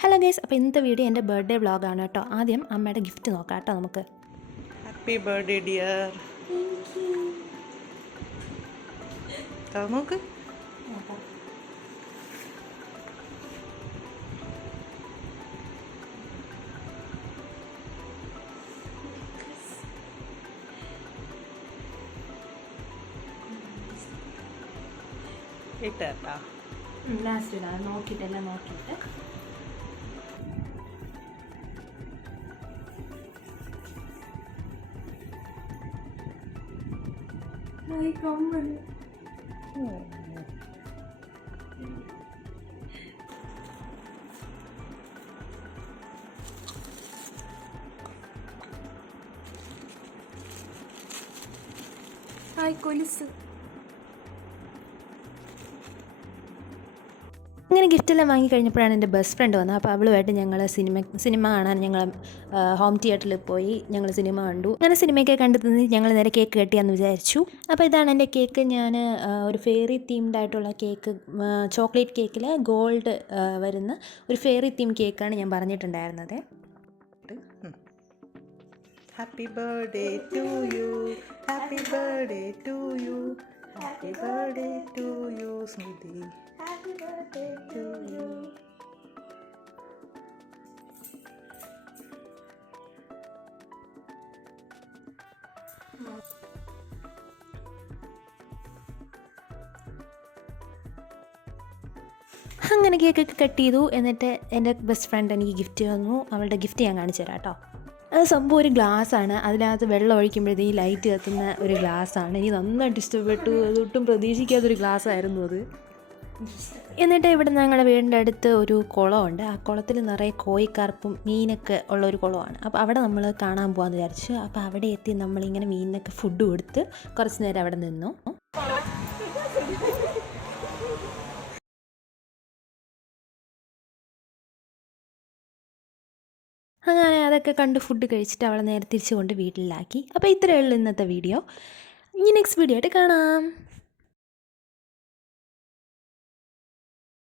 Hello guys, അപ്പോൾ ഇന്നത്തെ video എൻ്റെ ബർത്ത്ഡേ വ്ളോഗാണ് കേട്ടോ. ആദ്യം അമ്മയുടെ ഗിഫ്റ്റ് നോക്കാം കേട്ടോ നമുക്ക്. Happy birthday dear. നോക്ക്. ഇട്ടാ ലാസ്റ്റ് ഇടാം, നോക്കിയിട്ടെല്ലാം നോക്കിയിട്ട്. കൊലുസ്. അങ്ങനെ ഗിഫ്റ്റെല്ലാം വാങ്ങിക്കഴിഞ്ഞപ്പോഴാണ് എൻ്റെ ബെസ്റ്റ് ഫ്രണ്ട് വന്നത്. അപ്പോൾ അവളുമായിട്ട് ഞങ്ങൾ സിനിമ കാണാൻ ഞങ്ങൾ ഹോം തിയേറ്ററിൽ പോയി. ഞങ്ങൾ സിനിമ കണ്ടു. അങ്ങനെ സിനിമയൊക്കെ കണ്ടു തിന്ന് ഞങ്ങൾ നേരെ കേക്ക് കട്ടിയാന്ന് വിചാരിച്ചു. അപ്പോൾ ഇതാണ് എൻ്റെ കേക്ക്. ഞാൻ ഒരു ഫെയറി തീംഡ് ആയിട്ടുള്ള കേക്ക്, ചോക്ലേറ്റ് കേക്കിൽ ഗോൾഡ് വരുന്ന ഒരു ഫെയറി തീം കേക്കാണ് ഞാൻ പറഞ്ഞിട്ടുണ്ടായിരുന്നത്. Happy birthday to you, happy birthday to you, happy birthday to you Smithi, happy birthday to you. അങ്ങനെ കേക്കൊക്കെ കട്ട് ചെയ്തു. എന്നിട്ട് എൻ്റെ ബെസ്റ്റ് ഫ്രണ്ട് എനിക്ക് ഗിഫ്റ്റ് തന്നു. അവളുടെ ഗിഫ്റ്റ് ഞാൻ കാണിച്ചു തരാം കേട്ടോ. അത് സംഭവം ഒരു ഗ്ലാസ്സാണ്. അതിനകത്ത് വെള്ളം ഒഴിക്കുമ്പോഴത്തേക്ക് ലൈറ്റ് കത്തുന്ന ഒരു ഗ്ലാസ്സാണ്. എനിക്ക് നന്നായിട്ട് ഇഷ്ടപ്പെട്ടു. അതൊട്ടും പ്രതീക്ഷിക്കാത്തൊരു ഗ്ലാസ്സായിരുന്നു അത്. എന്നിട്ട് ഇവിടെ ഞങ്ങളുടെ വീടിൻ്റെ അടുത്ത് ഒരു കുളമുണ്ട്. ആ കുളത്തിൽ നിറയെ കോഴിക്കാർപ്പും മീനൊക്കെ ഉള്ള ഒരു കുളമാണ്. അപ്പോൾ അവിടെ നമ്മൾ കാണാൻ പോകാമെന്ന് വിചാരിച്ചു. അപ്പോൾ അവിടെ എത്തി നമ്മളിങ്ങനെ മീനിനൊക്കെ ഫുഡ് കൊടുത്ത് കുറച്ച് നേരം അവിടെ നിന്നു. അങ്ങനെ അതൊക്കെ കണ്ട് ഫുഡ് കഴിച്ചിട്ട് അവളെ നേരെ തിരിച്ചു കൊണ്ട് വീട്ടിലാക്കി. അപ്പോൾ ഇത്രയേ ഉള്ളൂ ഇന്നത്തെ വീഡിയോ. ഇനി നെക്സ്റ്റ് വീഡിയോ ആയിട്ട് കാണാം.